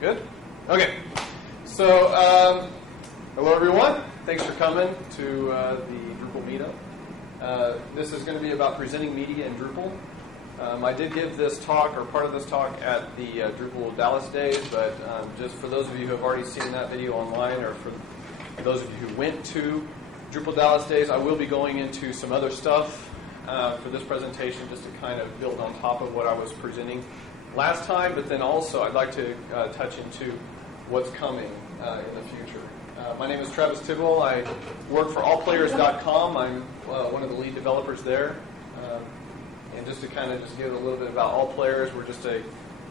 Good? Okay. So, hello everyone. Thanks for coming to the Drupal Meetup. This is going to be about presenting media in Drupal. I did give this talk, or part of this talk, at the Drupal Dallas Days, but just for those of you who have already seen that video online, or for those of you who went to Drupal Dallas Days, I will be going into some other stuff for this presentation, just to kind of build on top of what I was presenting last time, but then also I'd like to touch into what's coming in the future. My name is Travis Tidwell. I work for allplayers.com. I'm one of the lead developers there. And just to kind of just give a little bit about All Players,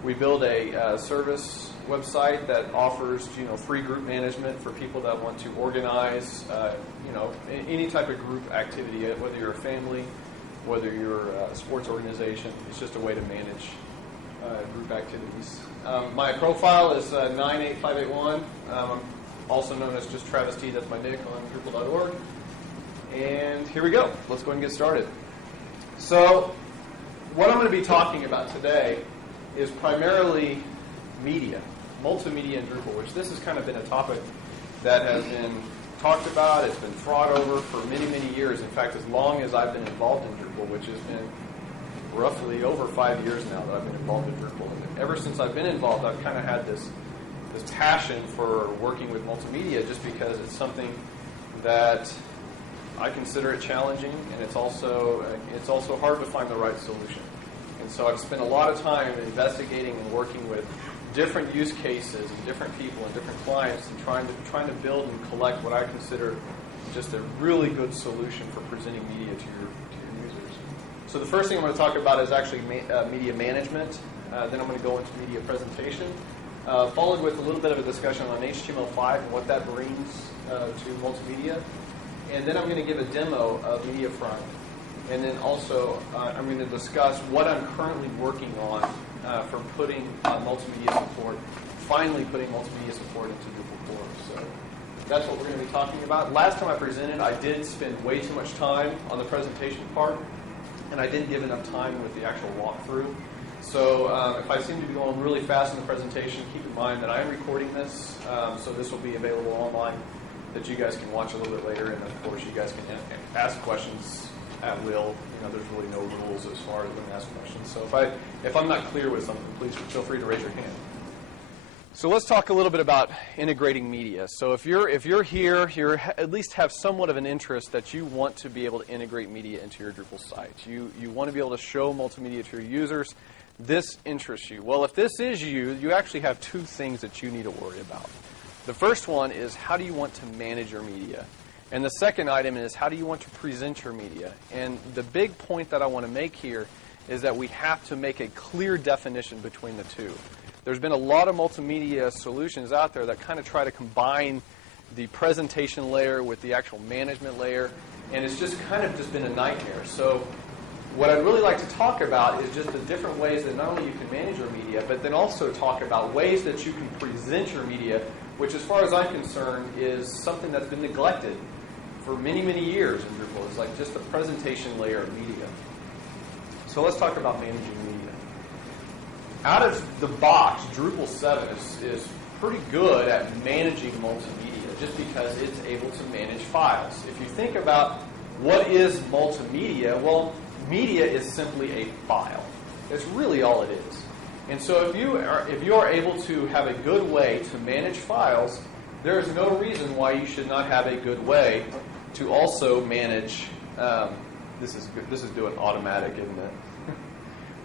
we build a service website that offers free group management for people that want to organize any type of group activity, whether you're a family, whether you're a sports organization. It's just a way to manage group activities. My profile is 98581. I'm also known as just Travis T. That's my nick on Drupal.org. And here we go. Let's go ahead and get started. So what I'm going to be talking about today is primarily media, multimedia in Drupal, which this has kind of been a topic that has been talked about. It's been fought over for many, many years. In fact, as long as I've been involved in Drupal, which has been roughly over 5 years now that I've been involved in Drupal. And ever since I've been involved, I've kind of had this passion for working with multimedia, just because it's something that I consider it challenging, and it's also hard to find the right solution. And so I've spent a lot of time investigating and working with different use cases and different people and different clients, and trying to build and collect what I consider just a really good solution for presenting media to your users. So the first thing I'm going to talk about is actually media management. Then I'm going to go into media presentation, followed with a little bit of a discussion on HTML5 and what that brings to multimedia. And then I'm going to give a demo of MediaFront. And then also I'm going to discuss what I'm currently working on for putting multimedia support, finally putting multimedia support into Drupal core. So that's what we're going to be talking about. Last time I presented, I did spend way too much time on the presentation part, and I didn't give enough time with the actual walkthrough. So if I seem to be going really fast in the presentation, keep in mind that I am recording this, so this will be available online that you guys can watch a little bit later, and of course you guys can ask questions at will. There's really no rules as far as when to ask questions. So if I'm not clear with something, please feel free to raise your hand. So let's talk a little bit about integrating media. So if you're here, you at least have somewhat of an interest that you want to be able to integrate media into your Drupal site. You want to be able to show multimedia to your users. This interests you. Well, if this is you actually have two things that you need to worry about. The first one is, how do you want to manage your media? And the second item is, how do you want to present your media? And the big point that I want to make here is that we have to make a clear definition between the two. There's been a lot of multimedia solutions out there that kind of try to combine the presentation layer with the actual management layer, and it's just kind of just been a nightmare. So what I'd really like to talk about is just the different ways that not only you can manage your media, but then also talk about ways that you can present your media, which as far as I'm concerned is something that's been neglected for many, many years in Drupal. It's like just the presentation layer of media. So let's talk about managing media. Out of the box, Drupal 7 is pretty good at managing multimedia just because it's able to manage files. If you think about what is multimedia, well, media is simply a file. That's really all it is. And so if you are able to have a good way to manage files, there is no reason why you should not have a good way to also manage. This is doing automatic, isn't it?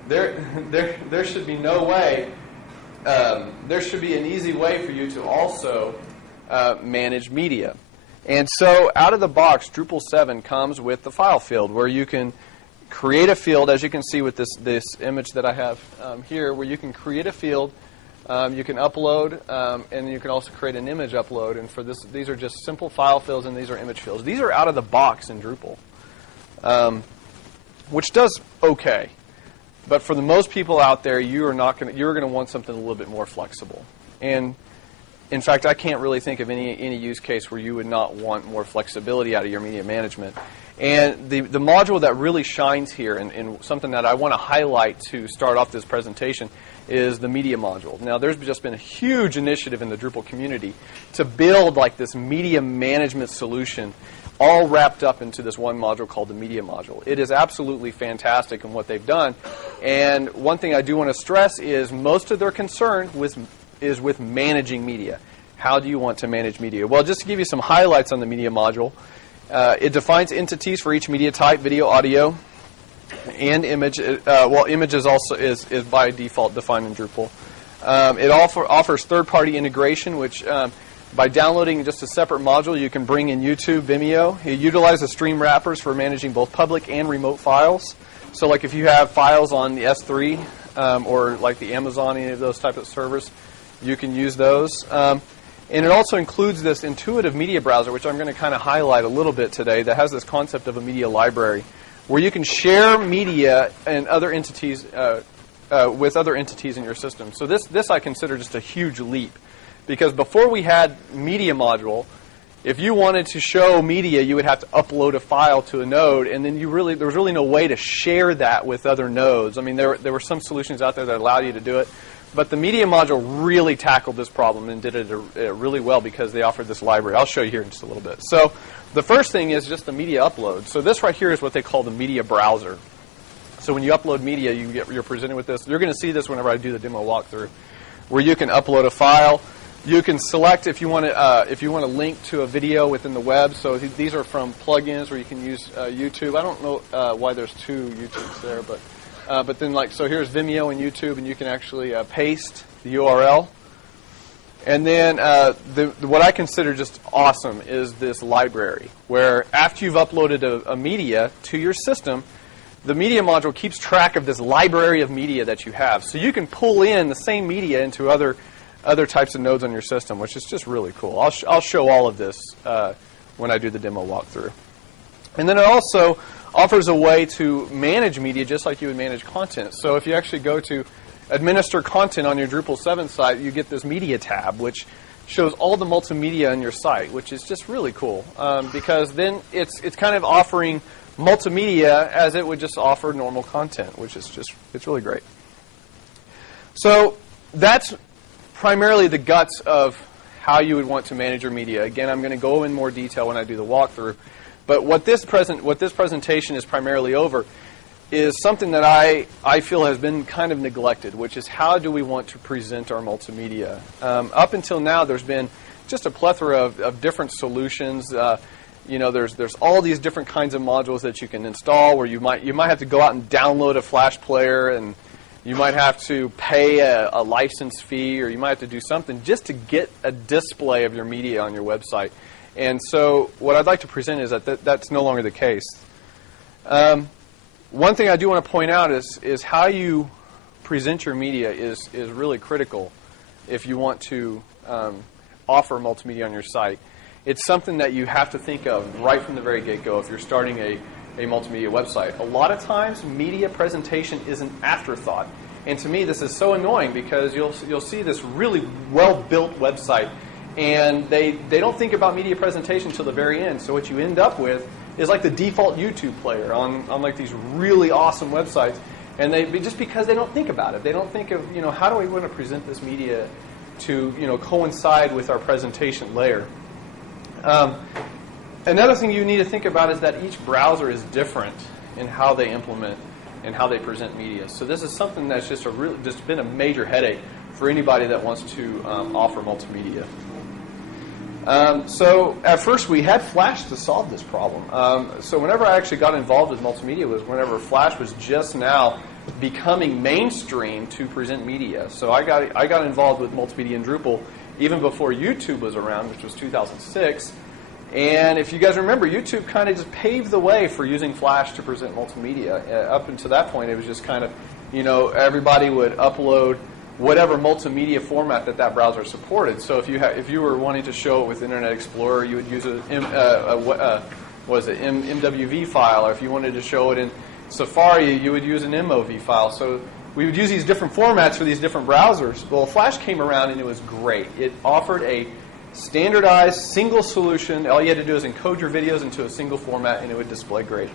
There should be no way. There should be an easy way for you to also manage media. And so out of the box, Drupal 7 comes with the file field, where you can create a field, as you can see with this image that I have here, where you can create a field, you can upload, and you can also create an image upload. And for this, these are just simple file fields, and these are image fields. These are out of the box in Drupal, which does okay. But for the most people out there, you're going to want something a little bit more flexible. And in fact, I can't really think of any use case where you would not want more flexibility out of your media management. And the module that really shines here, and something that I want to highlight to start off this presentation, is the media module. Now, there's just been a huge initiative in the Drupal community to build like this media management solution all wrapped up into this one module called the media module. It is absolutely fantastic in what they've done. And one thing I do want to stress is most of their concern is with managing media. How do you want to manage media? Well, just to give you some highlights on the media module, it defines entities for each media type, video, audio, and image. Image is also is by default defined in Drupal. It offers third-party integration, which by downloading just a separate module, you can bring in YouTube, Vimeo. It utilizes stream wrappers for managing both public and remote files. So like if you have files on the S3 or like the Amazon, any of those type of servers, you can use those. And it also includes this intuitive media browser, which I'm going to kind of highlight a little bit today, that has this concept of a media library, where you can share media and other entities with other entities in your system. So this I consider just a huge leap. Because before we had media module, if you wanted to show media, you would have to upload a file to a node, and then there was really no way to share that with other nodes. I mean, there were some solutions out there that allowed you to do it, but the media module really tackled this problem and did it really well because they offered this library. I'll show you here in just a little bit. So the first thing is just the media upload. So this right here is what they call the media browser. So when you upload media, you're presented with this. You're going to see this whenever I do the demo walkthrough, where you can upload a file. You can select if you want to link to a video within the web. So these are from plugins where you can use YouTube. I don't know why there's two YouTubes there, but then so here's Vimeo and YouTube, and you can actually paste the URL. And then what I consider just awesome is this library, where after you've uploaded a media to your system, the media module keeps track of this library of media that you have. So you can pull in the same media into other types of nodes on your system, which is just really cool. I'll show all of this when I do the demo walkthrough. And then it also offers a way to manage media just like you would manage content. So if you actually go to administer content on your Drupal 7 site, you get this media tab, which shows all the multimedia on your site, which is just really cool because then it's kind of offering multimedia as it would just offer normal content, which is it's really great. So that's primarily the guts of how you would want to manage your media. Again, I'm going to go in more detail when I do the walkthrough. But what this presentation is primarily over is something that I feel has been kind of neglected, which is how do we want to present our multimedia. Up until now, there's been just a plethora of different solutions. There's all these different kinds of modules that you can install, where you might have to go out and download a Flash player, and you might have to pay a license fee, or you might have to do something just to get a display of your media on your website. And so what I'd like to present is that that's no longer the case. One thing I do want to point out is how you present your media is really critical if you want to offer multimedia on your site. It's something that you have to think of right from the very get-go if you're starting a multimedia website. A lot of times, media presentation is an afterthought. And to me, this is so annoying because you'll see this really well-built website, and they don't think about media presentation until the very end. So what you end up with is like the default YouTube player on like these really awesome websites, and just because they don't think about it. They don't think of, how do we want to present this media to, coincide with our presentation layer. Another thing you need to think about is that each browser is different in how they implement and how they present media. So this is something that's just been a major headache for anybody that wants to offer multimedia. So at first we had Flash to solve this problem. So whenever I actually got involved with multimedia was whenever Flash was just now becoming mainstream to present media. So I got involved with multimedia in Drupal even before YouTube was around, which was 2006. And if you guys remember, YouTube kind of just paved the way for using Flash to present multimedia. Up until that point, it was just kind of, everybody would upload whatever multimedia format that browser supported. So if you were wanting to show it with Internet Explorer, you would use an MWV file, or if you wanted to show it in Safari, you would use an MOV file. So we would use these different formats for these different browsers. Well, Flash came around and it was great. It offered a standardized single solution. All you had to do is encode your videos into a single format, and it would display great.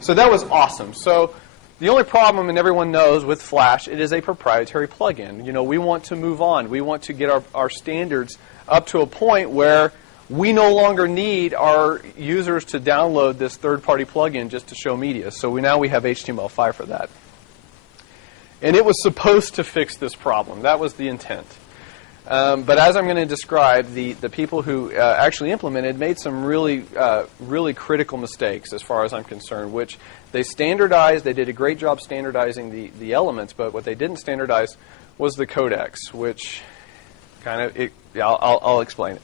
So that was awesome. So The only problem, and everyone knows with Flash, it is a proprietary plugin. You know, we want to move on. We want to get our standards up to a point where we no longer need our users to download this third-party plugin just to show media. So now we have HTML5 for that. And it was supposed to fix this problem. That was the intent. But as I'm going to describe, the people who actually implemented made some really critical mistakes as far as I'm concerned, which they standardized. They did a great job standardizing the elements, but what they didn't standardize was the codex, which kind of, I'll explain it.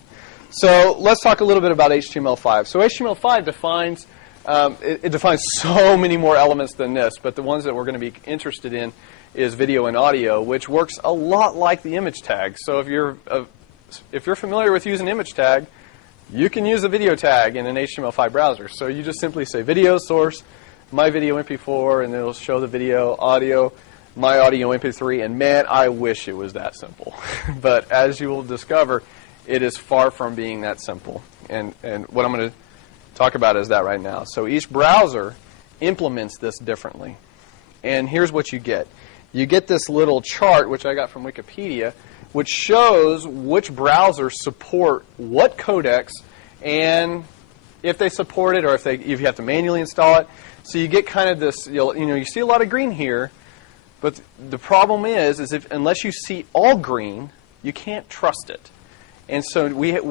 So let's talk a little bit about HTML5. So HTML5 defines, it defines so many more elements than this, but the ones that we're going to be interested in is video and audio, which works a lot like the image tag. So if you're familiar with using image tag, you can use a video tag in an HTML5 browser. So you just simply say video source, my video MP4, and it'll show the video, audio, my audio MP3. And man, I wish it was that simple. But as you will discover, it is far from being that simple. And what I'm going to talk about is that right now. So each browser implements this differently. And here's what you get. You get this little chart, which I got from Wikipedia, which shows which browsers support what codecs and if they support it or if you have to manually install it. So you get kind of this, you see a lot of green here, but the problem is unless you see all green, you can't trust it. And so we have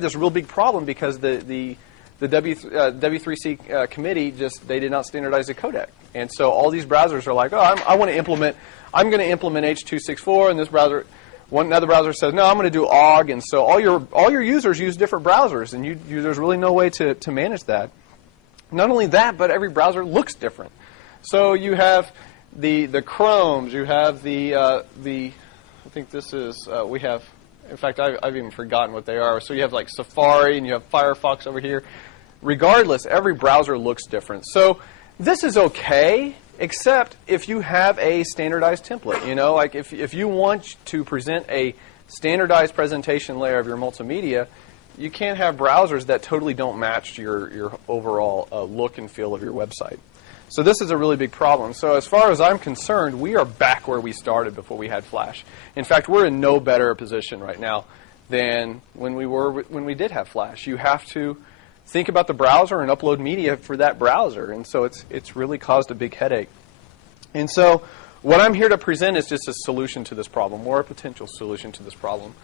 this real big problem because the W3C committee they did not standardize the codec. And so all these browsers are like, oh, I'm going to implement H.264, and this browser, another browser says, no, I'm going to do OGG, and so all your users use different browsers, and there's really no way to manage that. Not only that, but every browser looks different. So you have the Chromes, you have I think this is we have. In fact, I've even forgotten what they are. So you have like Safari and you have Firefox over here. Regardless, every browser looks different. So this is okay, except if you have a standardized template. Like if you want to present a standardized presentation layer of your multimedia, you can't have browsers that totally don't match your overall look and feel of your website. So this is a really big problem. So as far as I'm concerned, we are back where we started before we had Flash. In fact, we're in no better position right now than when we did have Flash. You have to think about the browser and upload media for that browser, and so it's really caused a big headache. And so what I'm here to present is just a solution to this problem, or a potential solution to this problem,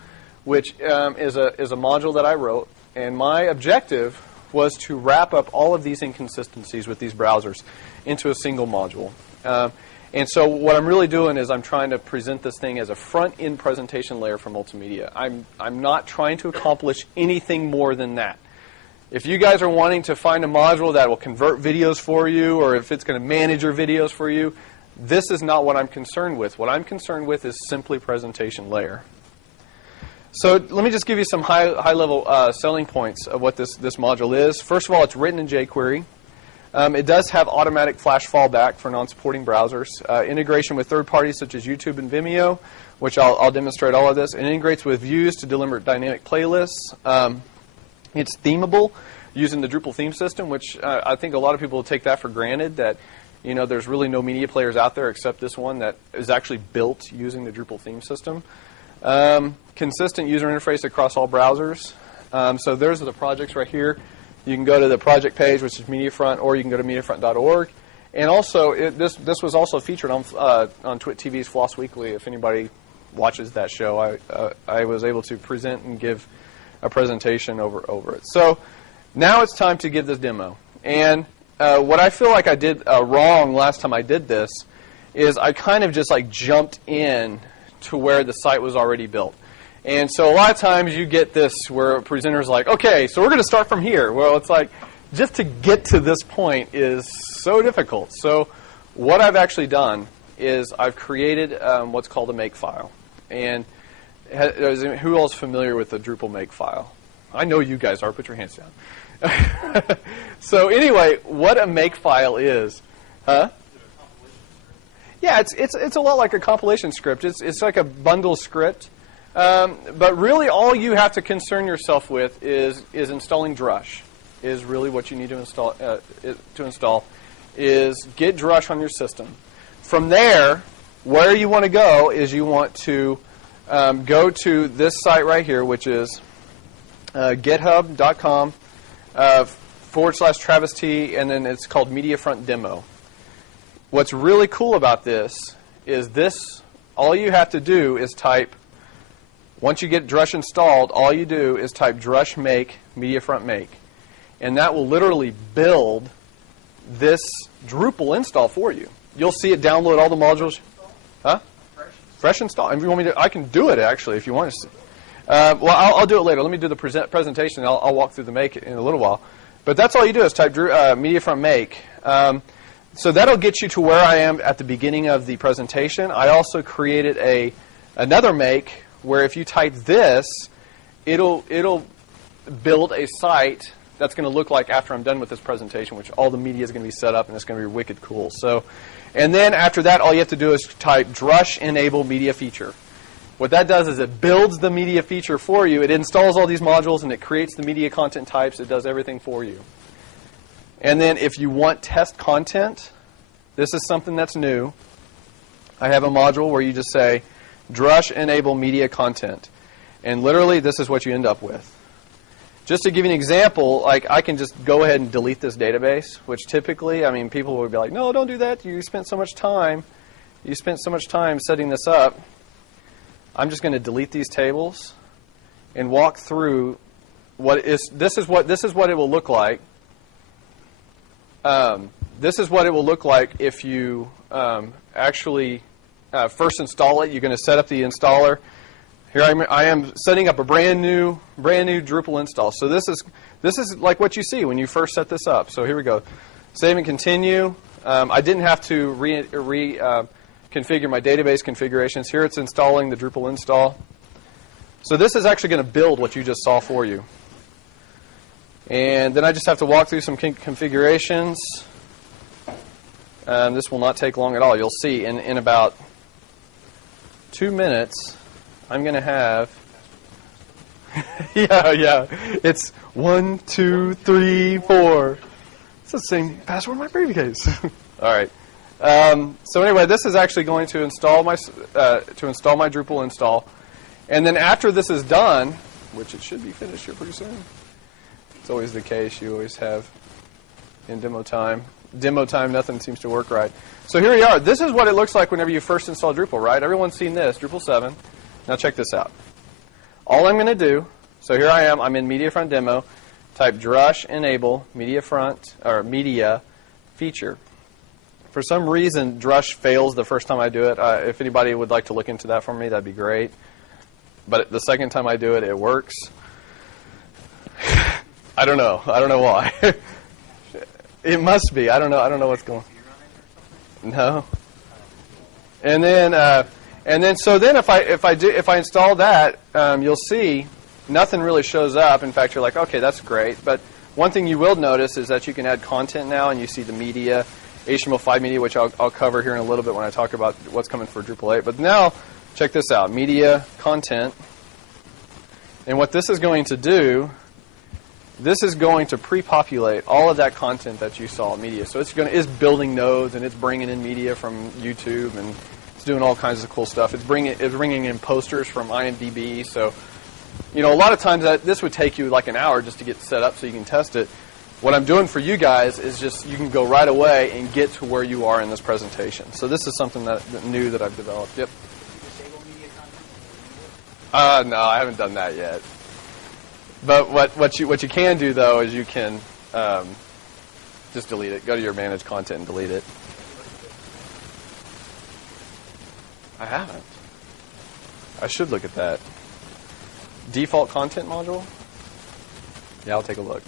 which is a module that I wrote, and my objective was to wrap up all of these inconsistencies with these browsers into a single module. And so what I'm really doing is I'm trying to present this thing as a front-end presentation layer for multimedia. I'm not trying to accomplish anything more than that. If you guys are wanting to find a module that will convert videos for you, or if it's going to manage your videos for you, this is not what I'm concerned with. What I'm concerned with is simply presentation layer. So let me just give you some high-level selling points of what this module is. First of all, it's written in jQuery. It does have automatic Flash fallback for non-supporting browsers. Integration with third parties such as YouTube and Vimeo, which I'll demonstrate all of this. It integrates with views to deliver dynamic playlists. It's themable using the Drupal theme system, which I think a lot of people will take that for granted, that there's really no media players out there except this one that is actually built using the Drupal theme system. Consistent user interface across all browsers. So there's the projects right here. You can go to the project page, which is Mediafront, or you can go to mediafront.org. And also, this was also featured on Twit TV's Floss Weekly. If anybody watches that show, I was able to present and give a presentation over it. So now it's time to give this demo. And what I feel like I did wrong last time I did this is I kind of just like jumped in to where the site was already built. And so a lot of times you get this where a presenter's like, okay, so we're going to start from here. Well, it's like just to get to this point is so difficult. So what I've actually done is I've created what's called a makefile. And who else is familiar with the Drupal makefile? I know you guys are. Put your hands down. So anyway, what a makefile is, huh? Yeah, it's a lot like a compilation script. It's like a bundle script. But really all you have to concern yourself with is installing Drush, is really what you need to install. is get Drush on your system. From there, where you want to go is you want to go to this site right here, which is github.com /Travis T, and then it's called MediaFront Demo. What's really cool about this is all you have to do is type, once you get Drush installed, all you do is type drush make MediaFront make. And that will literally build this Drupal install for you. You'll see it download all the modules. Huh? Fresh install. If you want me to, I can do it actually if you want to. Well, I'll do it later. Let me do the presentation. I'll walk through the make in a little while. But that's all you do is type MediaFront make. So that'll get you to where I am at the beginning of the presentation. I also created another make where if you type this, it'll build a site that's going to look like after I'm done with this presentation, which all the media is going to be set up, and it's going to be wicked cool. So, and then after that, all you have to do is type drush enable media feature. What that does is it builds the media feature for you. It installs all these modules, and it creates the media content types. It does everything for you. And then if you want test content, this is something that's new. I have a module where you just say drush enable media content. And literally, this is what you end up with. Just to give you an example, like I can just go ahead and delete this database, which typically, I mean, people would be like, no, don't do that. You spent so much time. You spent so much time setting this up. I'm just going to delete these tables and walk through this is what it will look like. This is what it will look like if you actually first install it. You're going to set up the installer. Here I am setting up a brand new Drupal install. So this is like what you see when you first set this up. So here we go. Save and continue. I didn't have to configure my database configurations. Here it's installing the Drupal install. So this is actually going to build what you just saw for you. And then I just have to walk through some configurations. This will not take long at all. You'll see in about 2 minutes, I'm going to have, yeah, it's 1, 2, 3, 4. It's the same password in my briefcase. All right. So anyway, this is actually going to install my Drupal install, and then after this is done, which it should be finished here pretty soon. It's always the case. You always have in demo time. Demo time, nothing seems to work right. So here we are. This is what it looks like whenever you first install Drupal, right? Everyone's seen this, Drupal 7. Now check this out. All I'm going to do, so here I am. I'm in MediaFront demo. Type drush enable MediaFront or media feature. For some reason, drush fails the first time I do it. If anybody would like to look into that for me, that'd be great. But the second time I do it, it works. I don't know. I don't know why. It must be. I don't know. I don't know what's going on. No. And then if I install that, you'll see nothing really shows up. In fact, you're like, okay, that's great. But one thing you will notice is that you can add content now, and you see the media, HTML5 media, which I'll cover here in a little bit when I talk about what's coming for Drupal 8. But now, check this out: media content. And what this is going to do, this is going to pre-populate all of that content that you saw in media. So it's building nodes, and it's bringing in media from YouTube, and it's doing all kinds of cool stuff. It's bringing in posters from IMDb. So, a lot of times this would take you like an hour just to get set up so you can test it. What I'm doing for you guys is just you can go right away and get to where you are in this presentation. So this is something that new that I've developed. Yep. No, I haven't done that yet. But what you can do though is you can just delete it. Go to your manage content and delete it. I haven't. I should look at that. Default content module? Yeah, I'll take a look.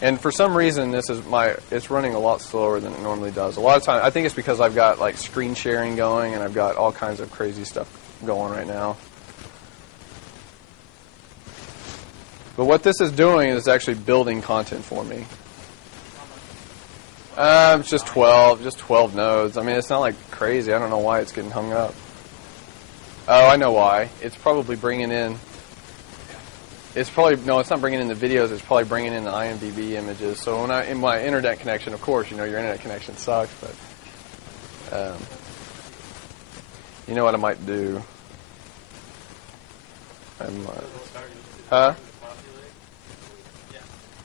And for some reason, it's running a lot slower than it normally does. A lot of times, I think it's because I've got like screen sharing going, and I've got all kinds of crazy stuff going right now. But what this is doing is actually building content for me. It's just 12 nodes. I mean, it's not like crazy. I don't know why it's getting hung up. Oh, I know why. It's probably bringing in. it's probably, no, it's not bringing in the videos. It's probably bringing in the IMDb images. So when in my internet connection, of course, your internet connection sucks. But you know what I might do? Huh?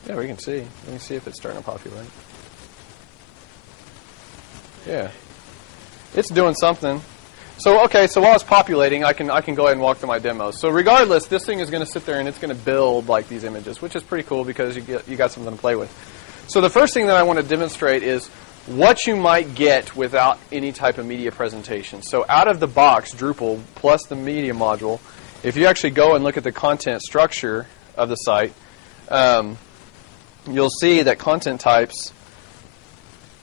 Yeah, we can see. We can see if it's starting to populate. Yeah, it's doing something. So okay, so while it's populating, I can go ahead and walk through my demos. So regardless, this thing is going to sit there and it's going to build like these images, which is pretty cool because you got something to play with. So the first thing that I want to demonstrate is what you might get without any type of media presentation. So out of the box, Drupal plus the media module, if you actually go and look at the content structure of the site, you'll see that content types,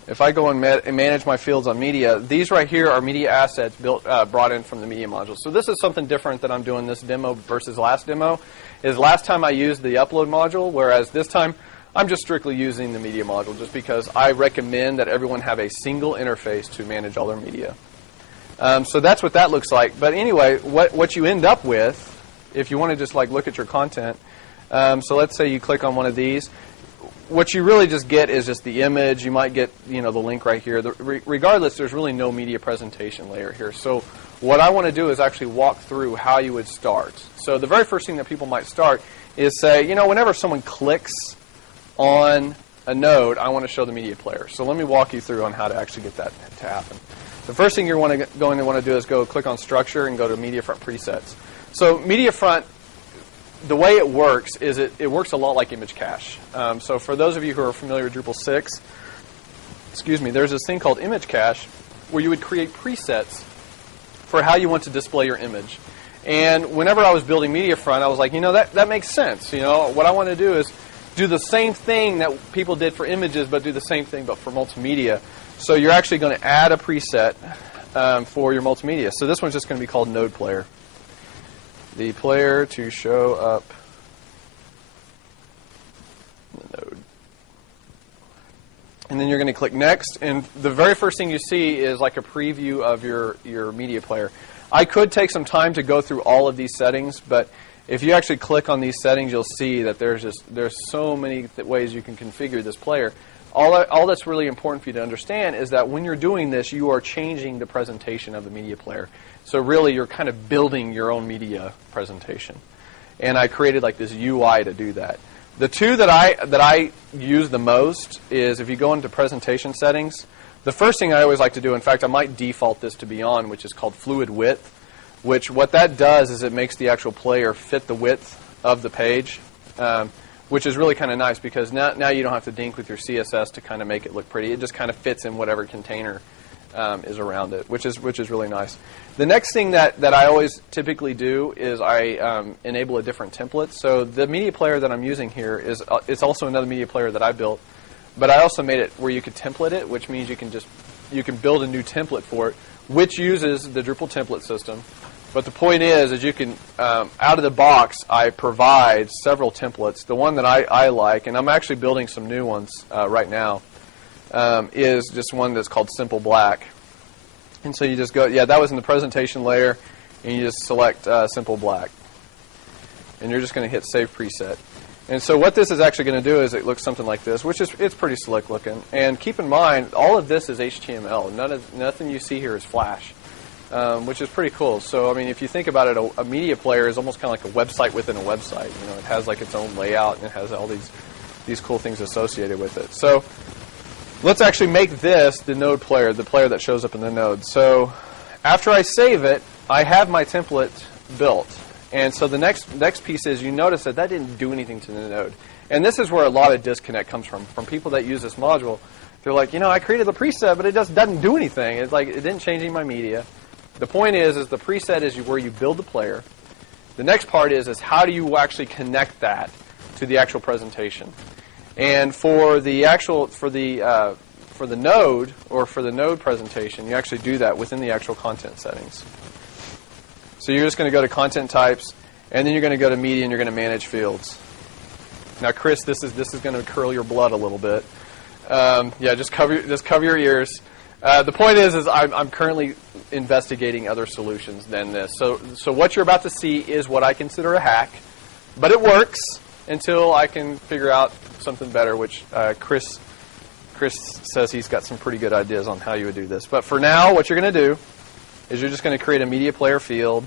if I go and manage my fields on media, these right here are media assets brought in from the media module. So this is something different that I'm doing this demo versus last demo. Is last time I used the upload module, whereas this time I'm just strictly using the media module just because I recommend that everyone have a single interface to manage all their media. So that's what that looks like. But anyway, what you end up with, if you want to just like look at your content, so let's say you click on one of these. What you really just get is just the image. You might get, the link right here. Regardless, there's really no media presentation layer here. So what I want to do is actually walk through how you would start. So the very first thing that people might start is say, whenever someone clicks on a node, I want to show the media player. So let me walk you through on how to actually get that to happen. The first thing you're going to want to do is go click on Structure and go to Media Front Presets. So Media Front, the way it works is it works a lot like image cache. So for those of you who are familiar with Drupal 6, there's this thing called image cache where you would create presets for how you want to display your image. And whenever I was building Media Front, I was like, that makes sense. What I want to do is do the same thing that people did for images, but do the same thing but for multimedia. So you're actually going to add a preset for your multimedia. So this one's just going to be called Node Player. The player to show up the node. And then you're going to click Next. And the very first thing you see is like a preview of your media player. I could take some time to go through all of these settings, but if you actually click on these settings, you'll see that there's so many ways you can configure this player. All that's really important for you to understand is that when you're doing this, you are changing the presentation of the media player. So really, you're kind of building your own media presentation. And I created like this UI to do that. The two that I use the most is if you go into presentation settings, the first thing I always like to do, in fact, I might default this to be on, which is called fluid width, which what that does is it makes the actual player fit the width of the page, which is really kind of nice because now you don't have to dink with your CSS to kind of make it look pretty. It just kind of fits in whatever container is around it, which is really nice. The next thing that I always typically do is I enable a different template. So the media player that I'm using here it's also another media player that I built, but I also made it where you could template it, which means you can build a new template for it, which uses the Drupal template system. But the point is you can, out of the box, I provide several templates. The one that I like, and I'm actually building some new ones right now, is just one that's called Simple Black. And so you just go, that was in the presentation layer, and you just select Simple Black. And you're just going to hit Save Preset. And so what this is actually going to do is it looks something like this, which is it's pretty slick looking. And keep in mind, all of this is HTML. Nothing you see here is Flash, which is pretty cool. So, I mean, if you think about it, a media player is almost kind of like a website within a website. It has like its own layout, and it has all these cool things associated with it. So let's actually make this the node player, the player that shows up in the node. So after I save it, I have my template built. And so the next piece is you notice that didn't do anything to the node. And this is where a lot of disconnect comes from people that use this module. They're like, I created the preset, but it just doesn't do anything. It's like it didn't change any of my media. The point is the preset is where you build the player. The next part is how do you actually connect that to the actual presentation. And for the node or for the node presentation, you actually do that within the actual content settings. So you're just going to go to content types, and then you're going to go to media, and you're going to manage fields. Now, Chris, this is going to curl your blood a little bit. Just cover your ears. The point is I'm currently investigating other solutions than this. So what you're about to see is what I consider a hack. But it works until I can figure out something better, which Chris says he's got some pretty good ideas on how you would do this. But for now, what you're going to do is you're just going to create a media player field.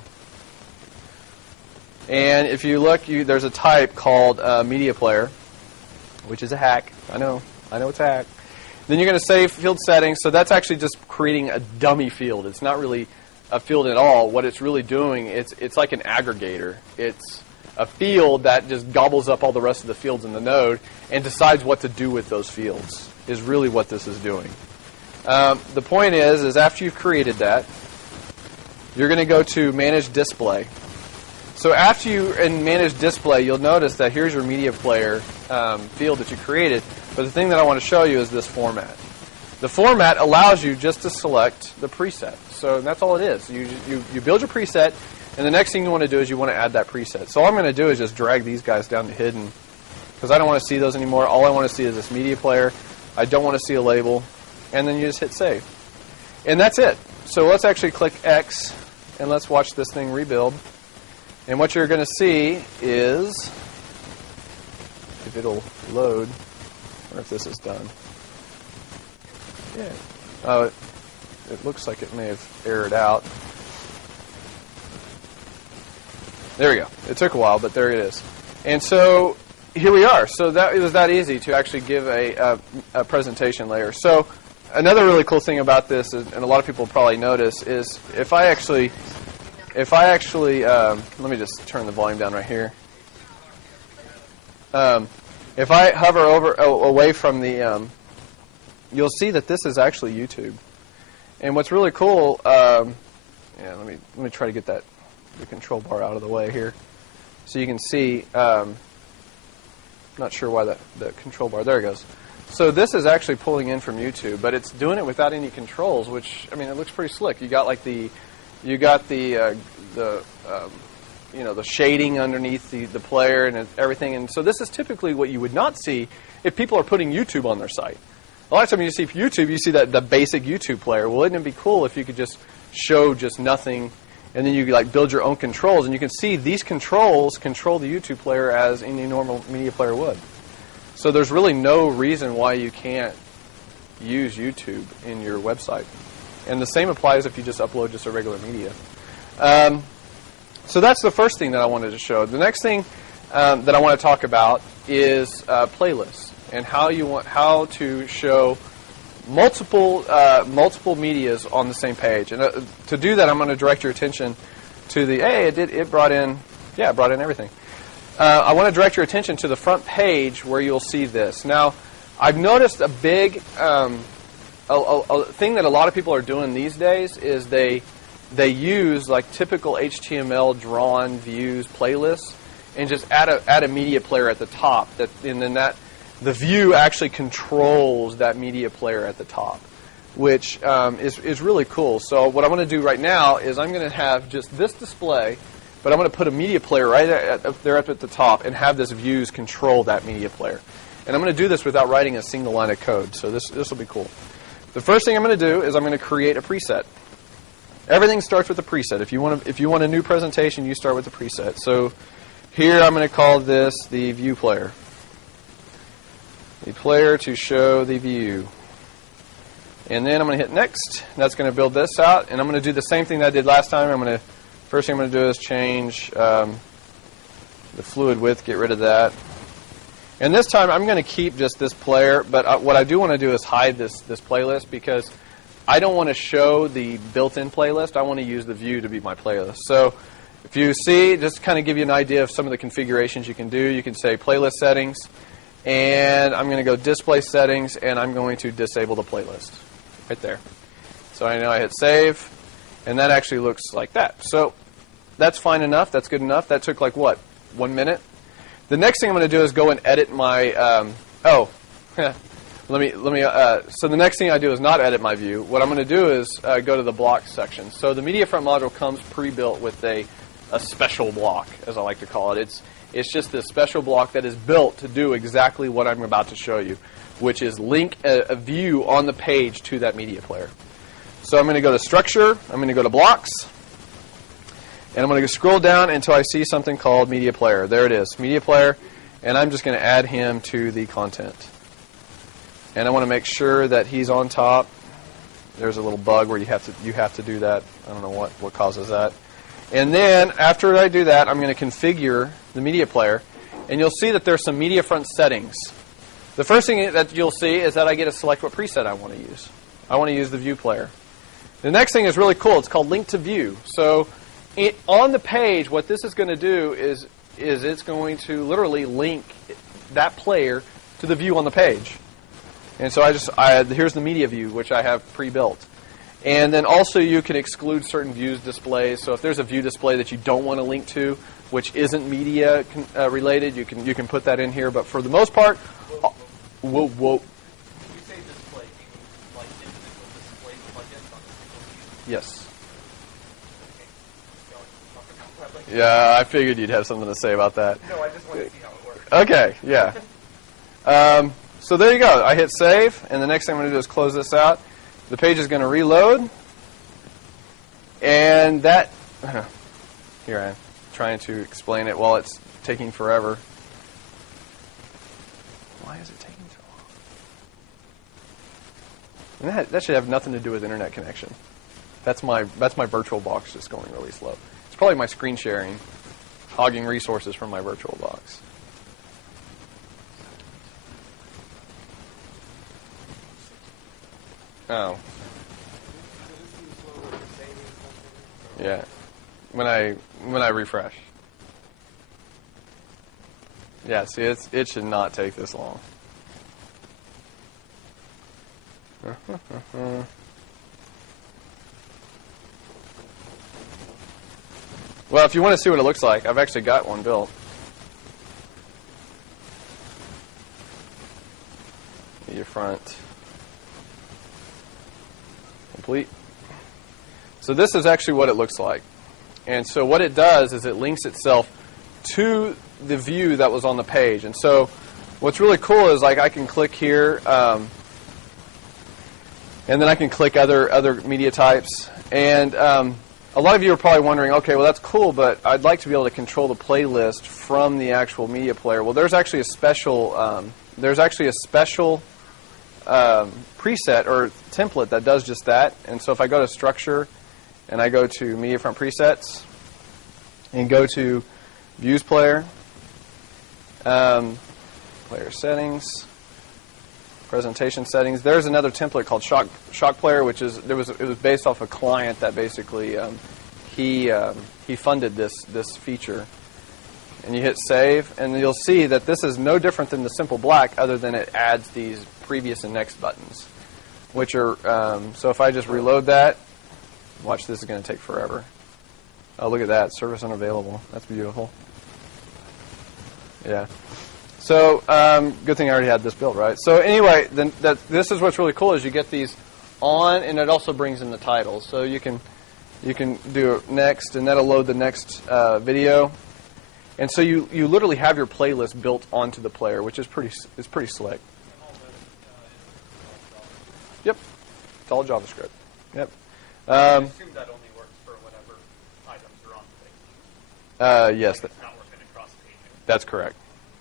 And if you look, there's a type called media player, which is a hack. I know it's a hack. Then you're going to save field settings. So that's actually just creating a dummy field. It's not really a field at all. What it's really doing, it's like an aggregator. It's a field that just gobbles up all the rest of the fields in the node and decides what to do with those fields, is really what this is doing. The point is after you've created that, you're going to go to Manage Display. So after you in Manage Display, you'll notice that here's your media player field that you created. But the thing that I want to show you is this format. The format allows you just to select the preset. So that's all it is. You build your preset, and the next thing you want to do is you want to add that preset. So all I'm going to do is just drag these guys down to hidden, because I don't want to see those anymore. All I want to see is this media player. I don't want to see a label. And then you just hit save. And that's it. So let's actually click X, and let's watch this thing rebuild. And what you're going to see is, if it'll load, or if this is done. Yeah. Oh, it looks like it may have errored out. There we go. It took a while, but there it is. And so here we are. So it was that easy to actually give a presentation layer. So another really cool thing about this, and a lot of people probably notice, is if I actually, let me just turn the volume down right here. If I hover away from the, you'll see that this is actually YouTube. And what's really cool, let me try to get the control bar out of the way here, so you can see. Not sure why the control bar. There it goes. So this is actually pulling in from YouTube, but it's doing it without any controls, which, I mean, it looks pretty slick. You got like the shading underneath the player and everything. And so this is typically what you would not see if people are putting YouTube on their site. A lot of times you see YouTube, you see the basic YouTube player. Well, wouldn't it be cool if you could just show just nothing, and then you could like build your own controls, and you can see these controls control the YouTube player as any normal media player would. So there's really no reason why you can't use YouTube in your website. And the same applies if you just upload just a regular media. So that's the first thing that I wanted to show. The next thing that I want to talk about is playlists, and how to show multiple medias on the same page. And to do that, I'm going to direct your attention to it brought in everything. I want to direct your attention to the front page where you'll see this. Now, I've noticed a big a thing that a lot of people are doing these days is they use like typical HTML drawn views playlists and just add a media player at the top, and then the view actually controls that media player at the top, which is really cool. So what I'm going to do right now is I'm going to have just this display, but I'm going to put a media player right up at the top and have this views control that media player. And I'm going to do this without writing a single line of code. So this will be cool. The first thing I'm going to do is I'm going to create a preset. Everything starts with a preset. If you want a new presentation, you start with the preset. So here I'm going to call this the view player. The player to show the view. And then I'm going to hit next. That's going to build this out. And I'm going to do the same thing that I did last time. First thing I'm going to do is change the fluid width, get rid of that. And this time I'm going to keep just this player, but what I do want to do is hide this playlist, because I don't want to show the built-in playlist. I want to use the view to be my playlist. So if you see, just to kind of give you an idea of some of the configurations you can do, you can say playlist settings, and I'm going to go display settings, and I'm going to disable the playlist right there. So I know I hit save, and that actually looks like that. So that's fine enough. That's good enough. That took like, what, 1 minute? The next thing I'm going to do is go and edit my, so the next thing I do is not edit my view. What I'm going to do is go to the block section. So the media front module comes pre-built with a special block, as I like to call it. It's just this special block that is built to do exactly what I'm about to show you, which is link a view on the page to that media player. So I'm going to go to structure. I'm going to go to blocks. And I'm going to scroll down until I see something called Media Player. There it is, Media Player. And I'm just going to add him to the content. And I want to make sure that he's on top. There's a little bug where you have to do that. I don't know what causes that. And then after I do that, I'm going to configure the media player. And you'll see that there's some media front settings. The first thing that you'll see is that I get to select what preset I want to use. I want to use the view player. The next thing is really cool. It's called link to view. So on the page, what this is going to do is it's going to literally link that player to the view on the page. And so here's the media view, which I have pre-built. And then also you can exclude certain views displays. So if there's a view display that you don't want to link to, which isn't media related, you can put that in here. But for the most part, whoa. When you say display, do you mean like individual display plugins on the single view? Yes. Okay. Yeah, I figured you'd have something to say about that. No, I just want to see how it works. Okay, yeah. So there you go. I hit save, and the next thing I'm going to do is close this out. The page is going to reload, and that, here I am trying to explain it while it's taking forever. Why is it taking so long? And that should have nothing to do with internet connection. That's my virtual box just going really slow. It's probably my screen sharing, hogging resources from my virtual box. Oh. Yeah. When I refresh. Yeah, see, it should not take this long. Well, if you want to see what it looks like, I've actually got one built. Media front. Complete. So this is actually what it looks like. And so what it does is it links itself to the view that was on the page. And so what's really cool is like I can click here, and then I can click other media types. And a lot of you are probably wondering, okay, well that's cool, but I'd like to be able to control the playlist from the actual media player. Well, there's actually a special preset or template that does just that. And so if I go to Structure and I go to Media Front Presets and go to Views Player, Player Settings, Presentation Settings, there's another template called Shock Player, which is it was based off a client that basically he funded this feature. And you hit Save, and you'll see that this is no different than the simple black, other than it adds these previous and next buttons, which are, so if I just reload that, watch, this is going to take forever. Oh, look at that, service unavailable. That's beautiful. Yeah. So, good thing I already had this built, right? So anyway, then this is what's really cool is you get these on, and it also brings in the titles. So you can do next, and that'll load the next video. And so you literally have your playlist built onto the player, which is pretty slick. Yep, it's all JavaScript. Yep. I assume that only works for whatever items are on the page. Yes, like it's not working across paging. That's correct.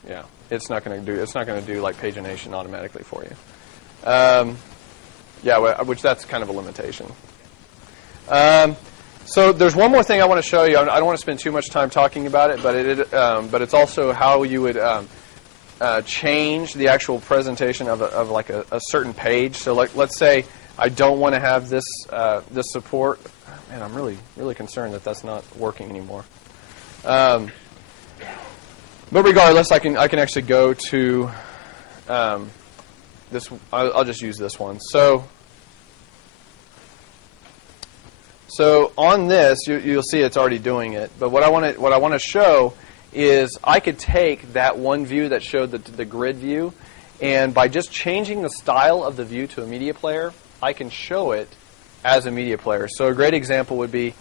Yeah, it's not going to do like pagination automatically for you. Yeah, which that's kind of a limitation. So there's one more thing I want to show you. I don't want to spend too much time talking about it, but it's also how you would change the actual presentation of like a certain page. So like, let's say I don't want to have this support. Man, I'm really concerned that that's not working anymore. But regardless, I can actually go to this. I'll just use this one. So on this, you'll see it's already doing it. But what I want to show is I could take that one view that showed the grid view, and by just changing the style of the view to a media player, I can show it as a media player. So a great example would be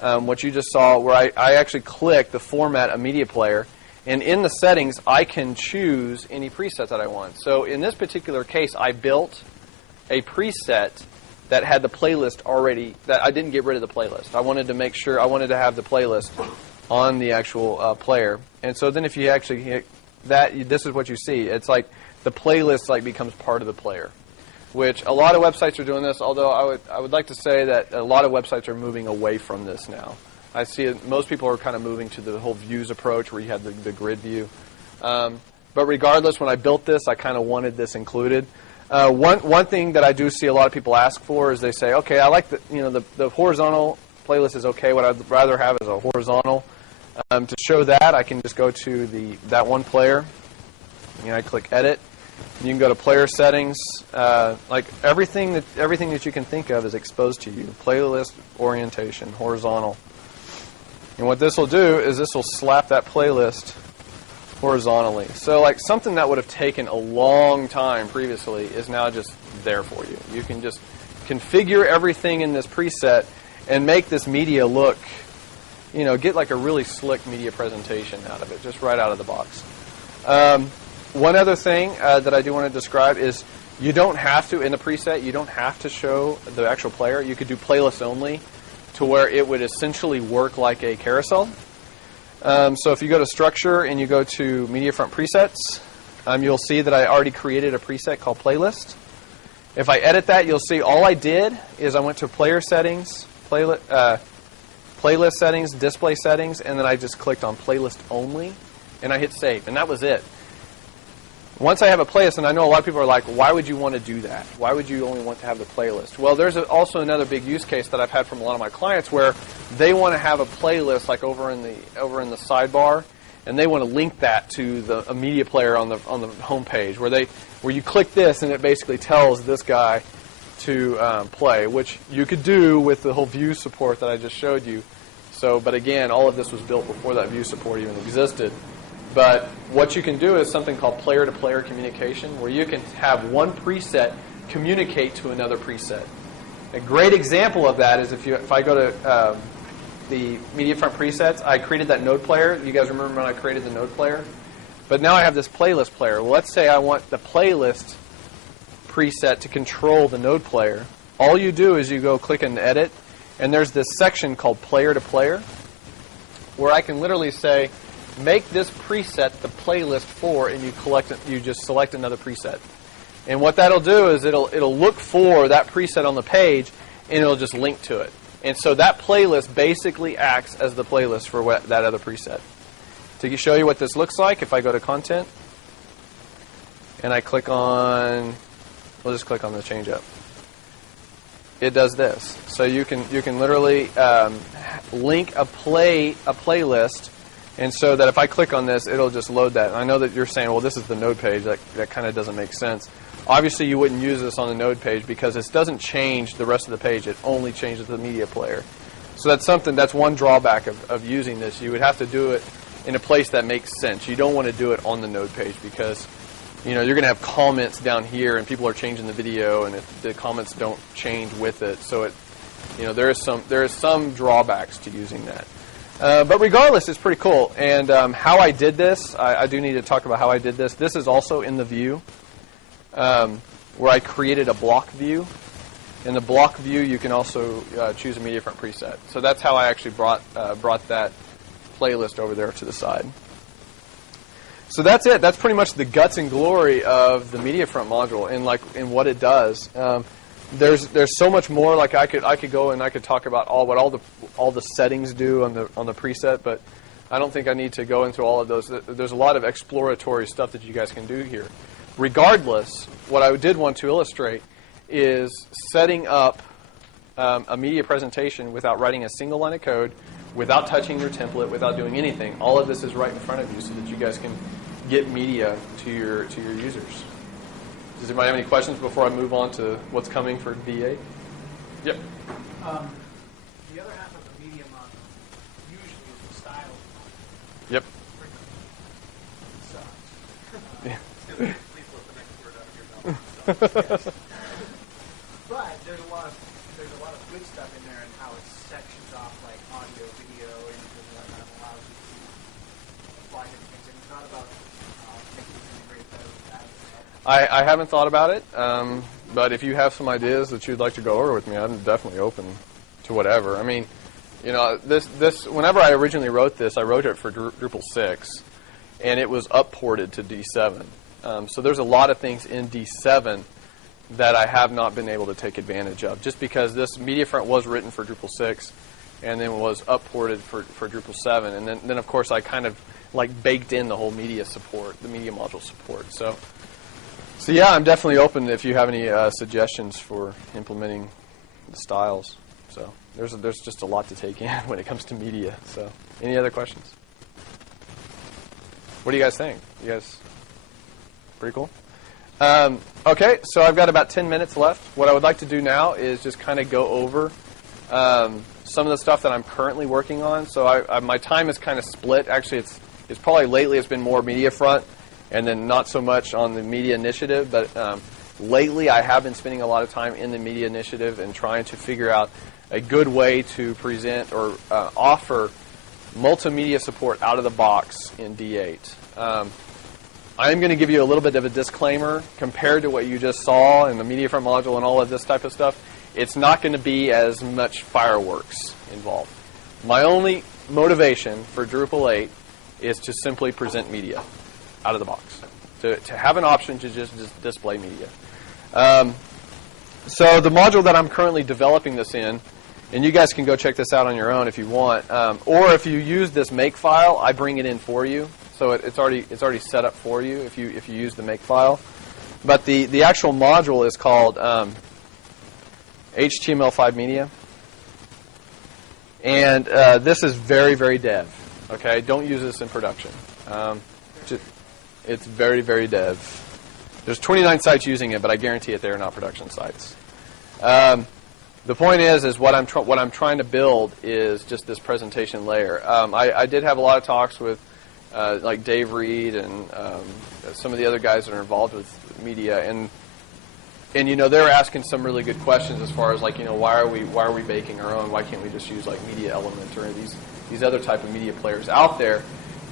what you just saw, where I actually click the format a media player, and in the settings, I can choose any preset that I want. So in this particular case, I built a preset that had the playlist already, that I didn't get rid of the playlist. I wanted to make sure, I wanted to have the playlist on the actual player. And so then if you actually hit that, this is what you see. It's like the playlist like becomes part of the player, which a lot of websites are doing this, although I would like to say that a lot of websites are moving away from this now. I see it, most people are kind of moving to the whole views approach where you have the grid view. But regardless, when I built this, I kind of wanted this included. One thing that I do see a lot of people ask for is they say, okay, I like the horizontal playlist is okay. What I'd rather have is a horizontal. To show that, I can just go to that one player. I click Edit. You can go to Player Settings. Like everything that you can think of is exposed to you. Playlist orientation, horizontal. And what this will do is this will slap that playlist horizontally. So like something that would have taken a long time previously is now just there for you. You can just configure everything in this preset and make this media look, get like a really slick media presentation out of it, just right out of the box. One other thing that I do want to describe is you don't have to, in the preset, you don't have to show the actual player. You could do playlist only to where it would essentially work like a carousel. So if you go to Structure and you go to Media Front Presets, you'll see that I already created a preset called Playlist. If I edit that, you'll see all I did is I went to Player Settings, Playlist Settings, Display Settings, and then I just clicked on Playlist Only, and I hit Save, and that was it. Once I have a playlist, and I know a lot of people are like, why would you want to do that? Why would you only want to have the playlist? Well, there's also another big use case that I've had from a lot of my clients where they want to have a playlist like over in the sidebar, and they want to link that to a media player on the home page where you click this and it basically tells this guy to play, which you could do with the whole view support that I just showed you. But again, all of this was built before that view support even existed. But what you can do is something called player-to-player communication, where you can have one preset communicate to another preset. A great example of that is if I go to the Media Front Presets, I created that node player. You guys remember when I created the node player? But now I have this playlist player. Well, let's say I want the playlist preset to control the node player. All you do is you go click and edit, and there's this section called player-to-player, where I can literally say, make this preset the playlist for, and you just select another preset. And what that'll do is it'll look for that preset on the page, and it'll just link to it. And so that playlist basically acts as the playlist for that other preset. To show you what this looks like, if I go to Content, and I click on, we'll just click on the change up. It does this. So you can literally link a playlist. And so that if I click on this, it'll just load that. And I know that you're saying, well, this is the node page. That kind of doesn't make sense. Obviously, you wouldn't use this on the node page because this doesn't change the rest of the page. It only changes the media player. So that's one drawback of using this. You would have to do it in a place that makes sense. You don't want to do it on the node page because you're going to have comments down here, and people are changing the video, and the comments don't change with it. So there is some drawbacks to using that. But regardless, it's pretty cool. And how I did this, I do need to talk about how I did this. This is also in the view where I created a block view. In the block view, you can also choose a media front preset. So that's how I actually brought that playlist over there to the side. So that's it. That's pretty much the guts and glory of the media front module and what it does. There's so much more. Like I could go and I could talk about what all the settings do on the preset, but I don't think I need to go into all of those. There's a lot of exploratory stuff that you guys can do here. Regardless, what I did want to illustrate is setting up a media presentation without writing a single line of code, without touching your template, without doing anything. All of this is right in front of you so that you guys can get media to your users. Does anybody have any questions before I move on to what's coming for V8? Yep. The other half of the media model usually is the style model. Yep. Sucks. Yeah. Please let the next word out of your mouth. Yes. But there's a lot of good stuff in there and how it sections off like audio, video, images, and whatnot, allows you to apply different things. And it's not about making it integrate better with that. I haven't thought about it. But if you have some ideas that you'd like to go over with me, I'm definitely open to whatever. I mean, you know, this whenever I originally wrote this, I wrote it for Drupal 6, and it was upported to D7. So there's a lot of things in D7 that I have not been able to take advantage of, just because this media front was written for Drupal 6, and then was upported for Drupal 7, and then of course I kind of like baked in the whole media support, the media module support. So yeah, I'm definitely open if you have any suggestions for implementing the styles. So there's just a lot to take in when it comes to media. So any other questions? What do you guys think? You guys pretty cool? Okay, so I've got about 10 minutes left. What I would like to do now is just kind of go over some of the stuff that I'm currently working on. So my time is kind of split. Actually, it's probably lately it's been more media front, and then not so much on the media initiative. But lately, I have been spending a lot of time in the media initiative and trying to figure out a good way to present or offer multimedia support out of the box in D8. I'm going to give you a little bit of a disclaimer compared to what you just saw in the media front module and all of this type of stuff. It's not going to be as much fireworks involved. My only motivation for Drupal 8 is to simply present media out of the box, to have an option to just display media. So the module that I'm currently developing this in, and you guys can go check this out on your own if you want, or if you use this make file, I bring it in for you. So it's already set up for you if you use the make file. But the actual module is called HTML5 Media, and this is very, very dev. Okay, don't use this in production. It's very, very dev. There's 29 sites using it, but I guarantee it, they are not production sites. The point is what I'm trying to build is just this presentation layer. I did have a lot of talks with like Dave Reed and some of the other guys that are involved with media, and you know, they were asking some really good questions as far as like, you know, why are we baking our own? Why can't we just use like Media Element or these other type of media players out there?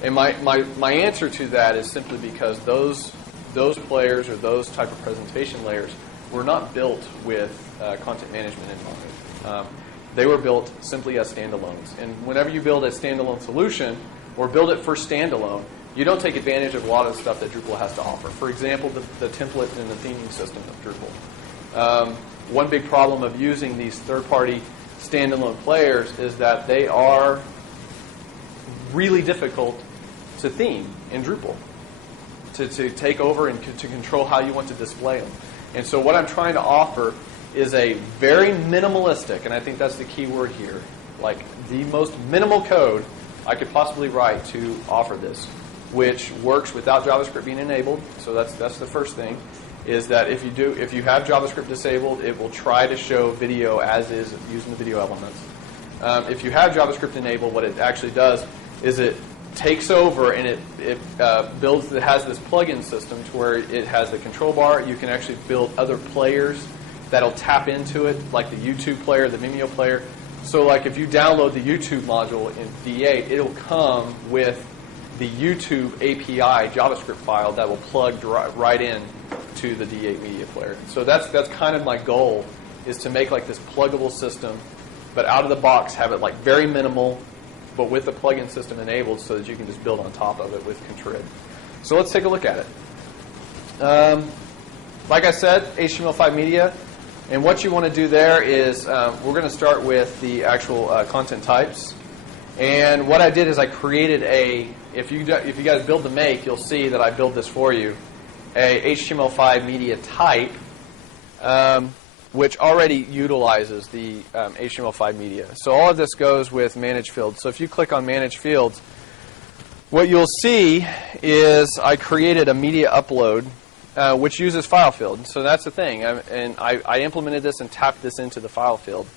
And my answer to that is simply because those players or those type of presentation layers were not built with content management in mind. They were built simply as standalones. And whenever you build a standalone solution or build it for standalone, you don't take advantage of a lot of the stuff that Drupal has to offer. For example, the template and the theming system of Drupal. One big problem of using these third-party standalone players is that they are really difficult to theme in Drupal, to take over and to control how you want to display them. And so what I'm trying to offer is a very minimalistic, and I think that's the key word here, like the most minimal code I could possibly write to offer this, which works without JavaScript being enabled. So that's the first thing, is that if you have JavaScript disabled, it will try to show video as is using the video elements. If you have JavaScript enabled, what it actually does is it takes over and it builds. It has this plugin system to where it has the control bar. You can actually build other players that'll tap into it, like the YouTube player, the Vimeo player. So like if you download the YouTube module in D8, it'll come with the YouTube API JavaScript file that will plug right in to the D8 media player. So that's kind of my goal, is to make like this pluggable system, but out of the box have it like very minimal, but with the plugin system enabled so that you can just build on top of it with Contrib. So let's take a look at it. Like I said, HTML5 media. And what you want to do there is we're going to start with the actual content types. And what I did is I created if you guys build the make, you'll see that I built this for you, a HTML5 media type, which already utilizes the HTML5 media. So all of this goes with manage fields. So if you click on manage fields, what you'll see is I created a media upload, which uses file field. So that's the thing. And I implemented this and tapped this into the file field.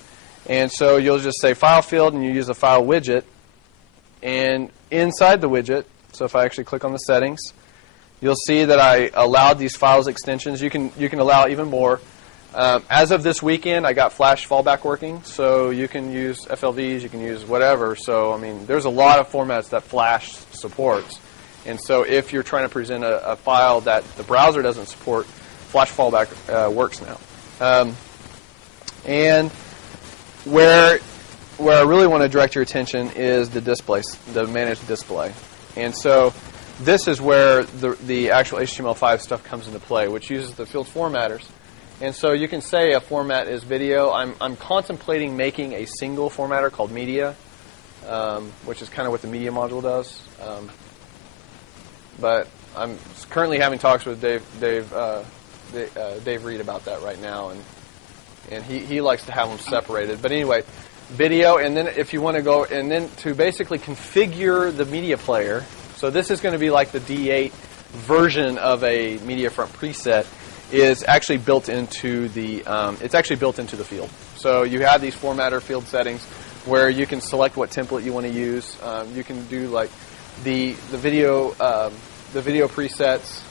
And so you'll just say file field, and you use a file widget. And inside the widget, so if I actually click on the settings, you'll see that I allowed these files extensions. You can allow even more. As of this weekend, I got Flash fallback working. So you can use FLVs, you can use whatever. So, I mean, there's a lot of formats that Flash supports. And so if you're trying to present a file that the browser doesn't support, Flash fallback works now. And where I really want to direct your attention is the display, the managed display. And so this is where the actual HTML5 stuff comes into play, which uses the field formatters. And so you can say a format is video. I'm contemplating making a single formatter called media, which is kind of what the media module does. But I'm currently having talks with Dave Reed about that right now, and he likes to have them separated. But anyway, video, and then if you want to go, and then to basically configure the media player. So this is going to be like the D8 version of a MediaFront preset. Is actually built into the field. So you have these formatter field settings where you can select what template you want to use. You can do like the video presets.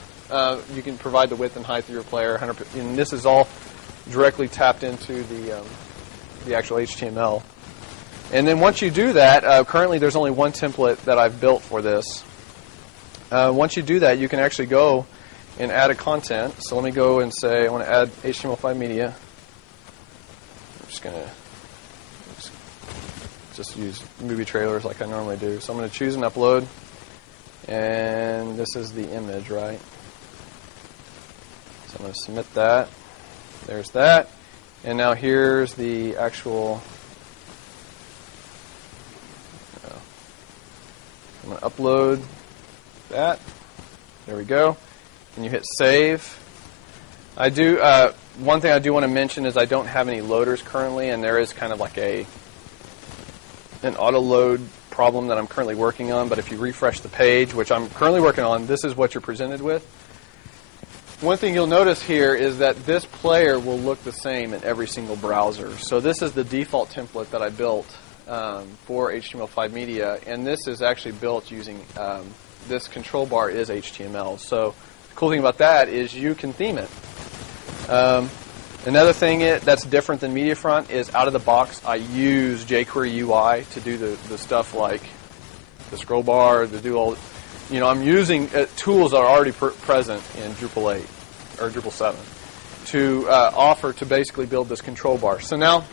You can provide the width and height of your player. 100%, and this is all directly tapped into the actual HTML. And then once you do that, currently there's only one template that I've built for this. Once you do that, you can actually go and add a content. So let me go and say I want to add HTML5 media. I'm just going to just use movie trailers like I normally do. So I'm going to choose and upload. And this is the image, right? So I'm going to submit that. There's that. And now here's the actual... I'm going to upload that. There we go. And you hit save. I do. One thing I do want to mention is I don't have any loaders currently, and there is kind of like an auto load problem that I'm currently working on. But if you refresh the page, which I'm currently working on, this is what you're presented with. One thing you'll notice here is that this player will look the same in every single browser. So this is the default template that I built for HTML5 media, and this is actually built using this control bar is HTML. So the cool thing about that is you can theme it. Another thing that's different than MediaFront is out of the box I use jQuery UI to do the stuff like the scroll bar, to do all. I'm using tools that are already present in Drupal 8 or Drupal 7 to offer to basically build this control bar. So now,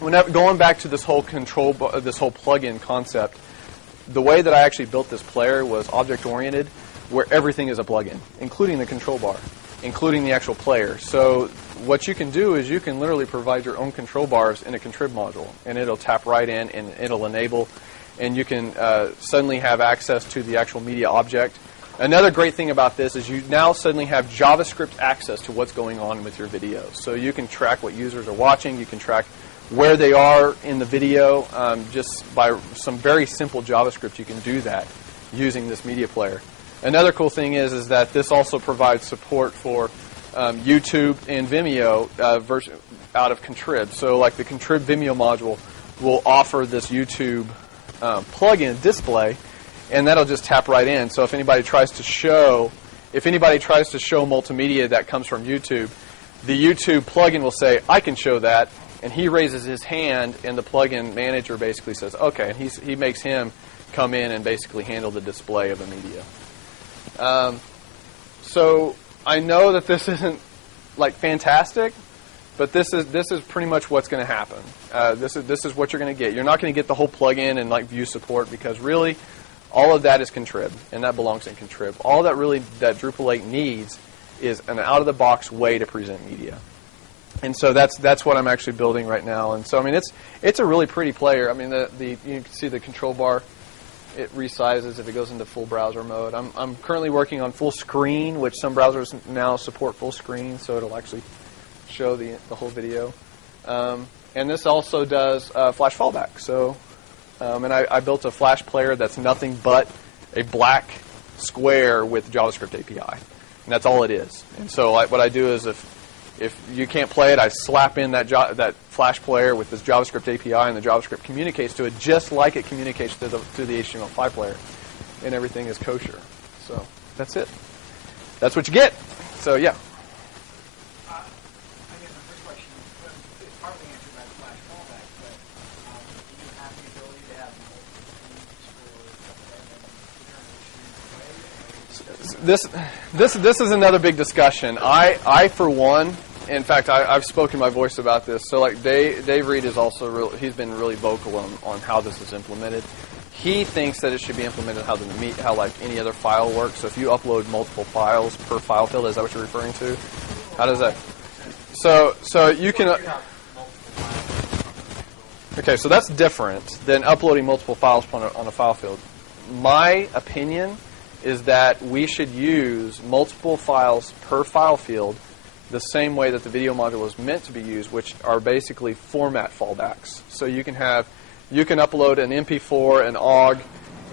going back to this whole control, this whole plugin concept, the way that I actually built this player was object-oriented, where everything is a plugin, including the control bar, including the actual player. So what you can do is you can literally provide your own control bars in a contrib module, and it'll tap right in, and it'll enable, and you can suddenly have access to the actual media object. Another great thing about this is you now suddenly have JavaScript access to what's going on with your videos. So you can track what users are watching. You can track where they are in the video. Just by some very simple JavaScript, you can do that using this media player. Another cool thing is that this also provides support for YouTube and Vimeo out of Contrib. So like the Contrib Vimeo module will offer this YouTube plugin display, and that'll just tap right in. So if anybody tries to show multimedia that comes from YouTube, the YouTube plugin will say, I can show that, and he raises his hand, and the plugin manager basically says, okay, and he makes him come in and basically handle the display of the media. So I know that this isn't like fantastic, but this is pretty much what's going to happen. This is what you're going to get. You're not going to get the whole plugin and like view support, because really all of that is Contrib, and that belongs in Contrib. All that Drupal 8 needs is an out-of-the-box way to present media. And so that's what I'm actually building right now. And so I mean it's a really pretty player. I mean you can see the control bar. It resizes if it goes into full browser mode. I'm currently working on full screen, which some browsers now support full screen, so it'll actually show the whole video. And this also does Flash fallback. So, and I built a Flash player that's nothing but a black square with JavaScript API, and that's all it is. And so what I do is if you can't play it, I slap in that Flash player with this JavaScript API, and the JavaScript communicates to it just like it communicates to the HTML5 player, and everything is kosher. So that's it. That's what you get. So yeah. I guess my first question is partly answered by the Flash fallback, but do you have the ability to have multiple screens for This is another big discussion. I for one, in fact, I've spoken my voice about this. So like Dave Reed is also he's been really vocal on how this is implemented. He thinks that it should be implemented how like any other file works. So if you upload multiple files per file field, is that what you're referring to? How does that? So you can. Okay, so that's different than uploading multiple files on a file field. My opinion is that we should use multiple files per file field the same way that the video module was meant to be used, which are basically format fallbacks. So you can upload an MP4, an OGG,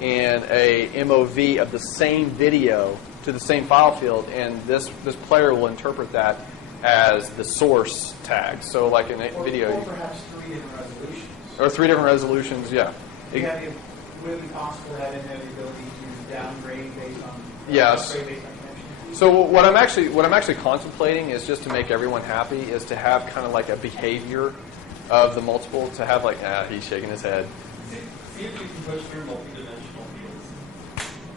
and a MOV of the same video to the same file field, and this player will interpret that as the source tag. So like in a video, or perhaps 3 different resolutions. Or 3 different resolutions, yeah. Would it be possible to have in there the ability to downgrade based on yes. upgrade based on connection? So what I'm actually contemplating is just to make everyone happy is to have kind of like a behavior of the multiple, to have like, he's shaking his head. See if you can push through multi-dimensional fields.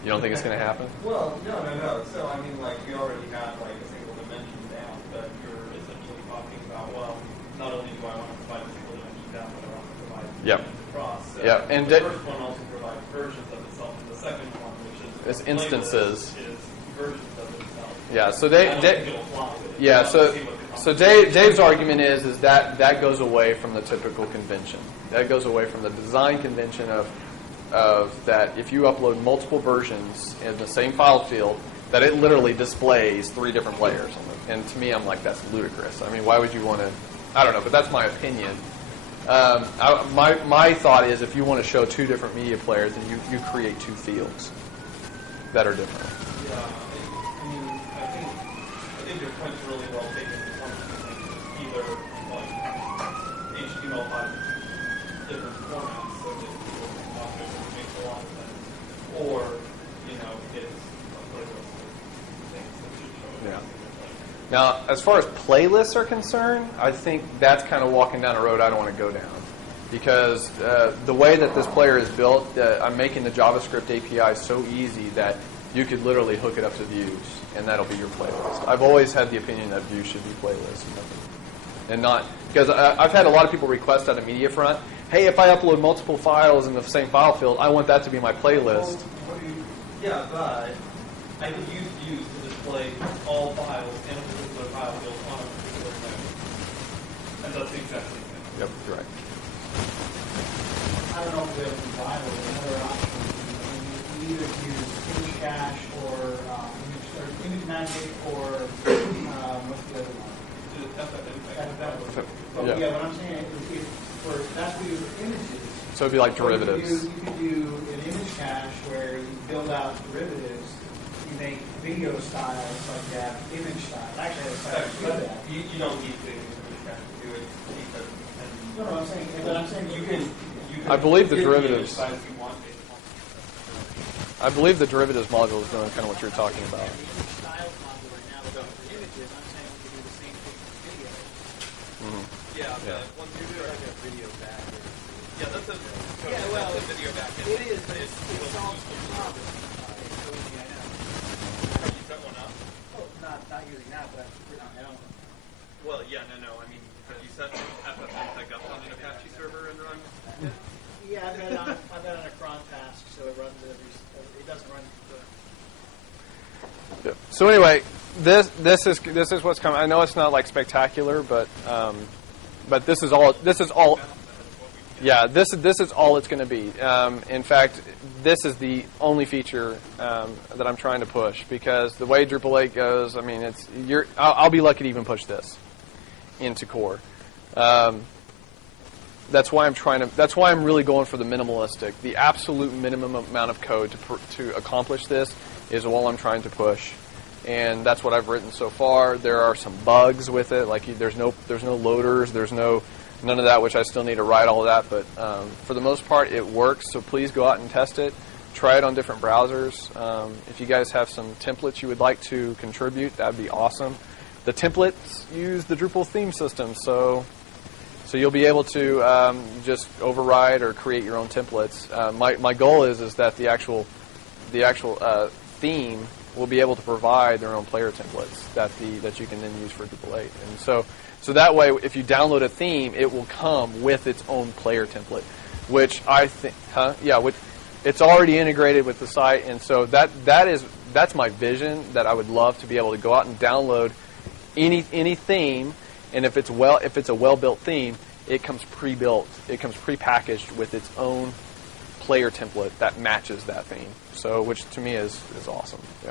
You don't think it's going to happen? Well, no. So, I mean, like, we already have, like, a single dimension down, but you're essentially talking about, well, not only do I want to provide a single dimension down, but I want to provide dimensions across. So And the first one also provides versions of itself, and the second one, which is instances, is versions of itself. Yeah, so So Dave's Dave's argument is that goes away from the typical convention. That goes away from the design convention of that if you upload multiple versions in the same file field, that it literally displays 3 different players. And to me, I'm like, that's ludicrous. I mean, why would you want to? I don't know, but that's my opinion. My thought is if you want to show 2 different media players, then you create 2 fields that are different. Yeah, I mean, I think your point's really well taken. Either like HTML5 different formats so that people can talk to it makes a lot of sense, or it's a playlist of things that should show. Yeah. Now, as far as playlists are concerned, I think that's kind of walking down a road I don't want to go down. Because the way that this player is built, I'm making the JavaScript API so easy that you could literally hook it up to views, and that'll be your playlist. I've always had the opinion that views should be playlists. And not, because I've had a lot of people request on a media front, hey, if I upload multiple files in the same file field, I want that to be my playlist. Yeah, but I could use views to display all files in a particular file field on a particular node. And that's the exact same thing. Yep, you're right. I don't know if we have a viable, another option. You either use image cache or image magic or what's the other one? But Yeah. what I'm saying is that's what you do for images. So it'd be like derivatives. You could do an image cache where you build out derivatives. You make video styles like that, image styles. Actually, that. You don't need to do it because. No, I'm saying, but I'm saying you can. I believe the get derivatives. image size you want based on. I believe the derivatives module is doing kind of what you're talking about. The image styles module right now, but for images, I'm saying we could do the same thing for video. Yeah, Yeah. but once you do like a video back. Yeah, that's a video back. It is, but it solves the problem. I know. Have you set one up? Oh, not using that, but I don't. Well, yeah, no. I mean, have you set FFmpeg up on an Apache server and run? Yeah, I've got it on a cron task, so it runs it doesn't run. Yeah. So anyway, this is what's coming. I know it's not like spectacular, but this is all. Yeah, this is all it's going to be. In fact, this is the only feature that I'm trying to push because the way Drupal 8 goes, I mean, I'll be lucky to even push this into core. That's why I'm really going for the minimalistic. The absolute minimum amount of code to accomplish this is all I'm trying to push, and that's what I've written so far. There are some bugs with it, like there's no loaders, there's none of that, which I still need to write all of that. But for the most part, it works. So please go out and test it. Try it on different browsers. If you guys have some templates you would like to contribute, that'd be awesome. The templates use the Drupal theme system, so you'll be able to just override or create your own templates. My goal is that the actual theme will be able to provide their own player templates that you can then use for Drupal 8. And so that way, if you download a theme, it will come with its own player template, which I think, it's already integrated with the site, and so that's my vision, that I would love to be able to go out and download any theme, and if it's a well-built theme, it comes pre-built, it comes pre-packaged with its own player template that matches that theme. So, which to me is awesome. Yeah.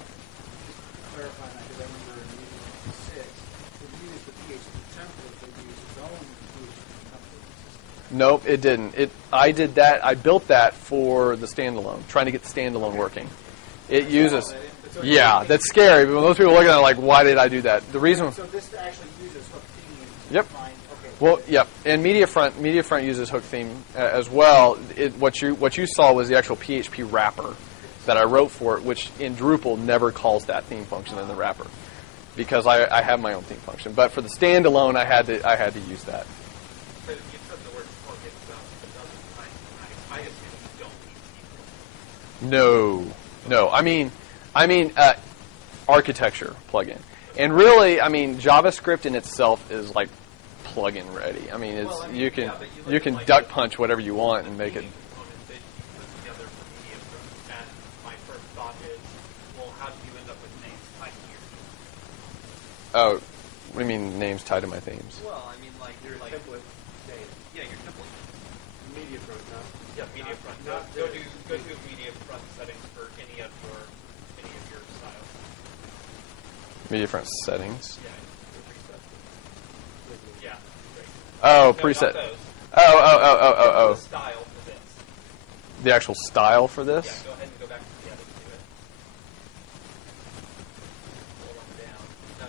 Clarify that, because I remember in meeting 6, it used the PHP template, but it used its own PHP template. Nope, it didn't. I did that. I built that for the standalone, trying to get the standalone working. It uses. Yeah, that's scary. But when those people look at it like, why did I do that? The reason. So this actually uses hook theme. Yep. Okay. Well, yep. And MediaFront uses hook theme as well. What you saw was the actual PHP wrapper that I wrote for it, which in Drupal never calls that theme function in the wrapper, because I have my own theme function. But for the standalone, I had to use that. But you said the word plugin about a dozen times. I assume you don't need SQL. No. I mean architecture plugin. And really, I mean, JavaScript in itself is like plugin ready. I mean, you can like duck punch whatever you want and make it. Component that you put together for MediaFront, and my first thought is, well, how do you end up with names tied to your themes? Oh, what do you mean names tied to my themes? Well, I mean, like Your like template name. yeah, your template. MediaFront, no? Yeah, MediaFront. Go to MediaFront settings for any of your styles. MediaFront settings. Yeah, the preset. Yeah, great. Oh, No, preset. not those. Oh. The style for this. The actual style for Yeah, this? go ahead and go back to the other to it. Pull them down. No.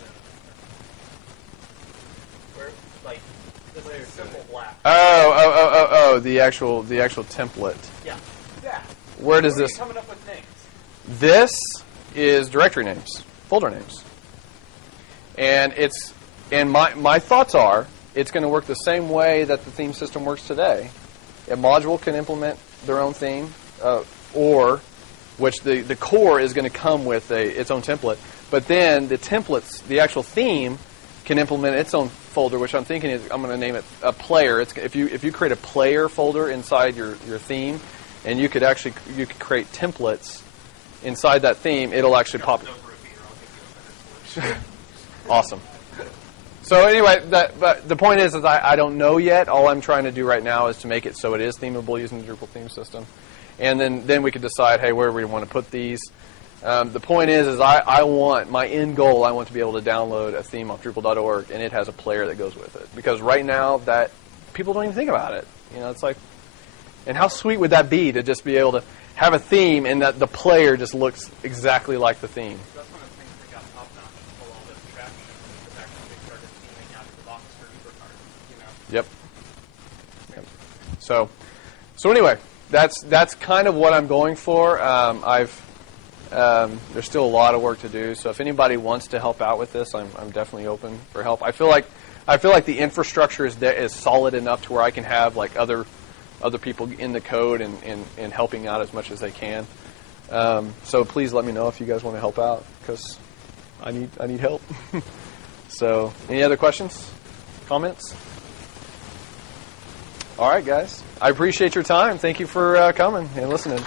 Where, like, this is simple black. Oh, the actual template. Yeah. That. Where does Where are this? you coming up with names? This is directory names, folder names. And my thoughts are, it's going to work the same way that the theme system works today. A module can implement their own theme, or which the core is going to come with its own template. But then the templates, the actual theme, can implement its own folder, which I'm thinking is, I'm going to name it a player. If you create a player folder inside your theme, and you could create templates inside that theme, it'll actually pop. Over a beer, I'll give you a better score. Awesome. So anyway, but the point is I don't know yet. All I'm trying to do right now is to make it so it is themable using the Drupal theme system, and then we could decide, hey, where do we want to put these. The point is I want, my end goal, I want to be able to download a theme off Drupal.org, and it has a player that goes with it. Because right now that people don't even think about it. It's like, and how sweet would that be to just be able to have a theme and that the player just looks exactly like the theme. That's one of the things that got top-notch and pulled all this traction was actually they started theming out of the box for Drupal. Yep. So anyway, that's kind of what I'm going for. There's still a lot of work to do. So if anybody wants to help out with this, I'm definitely open for help. I feel like the infrastructure is solid enough to where I can have like other people in the code and helping out as much as they can. So please let me know if you guys want to help out, because I need help. So any other questions, comments? All right, guys. I appreciate your time. Thank you for coming and listening.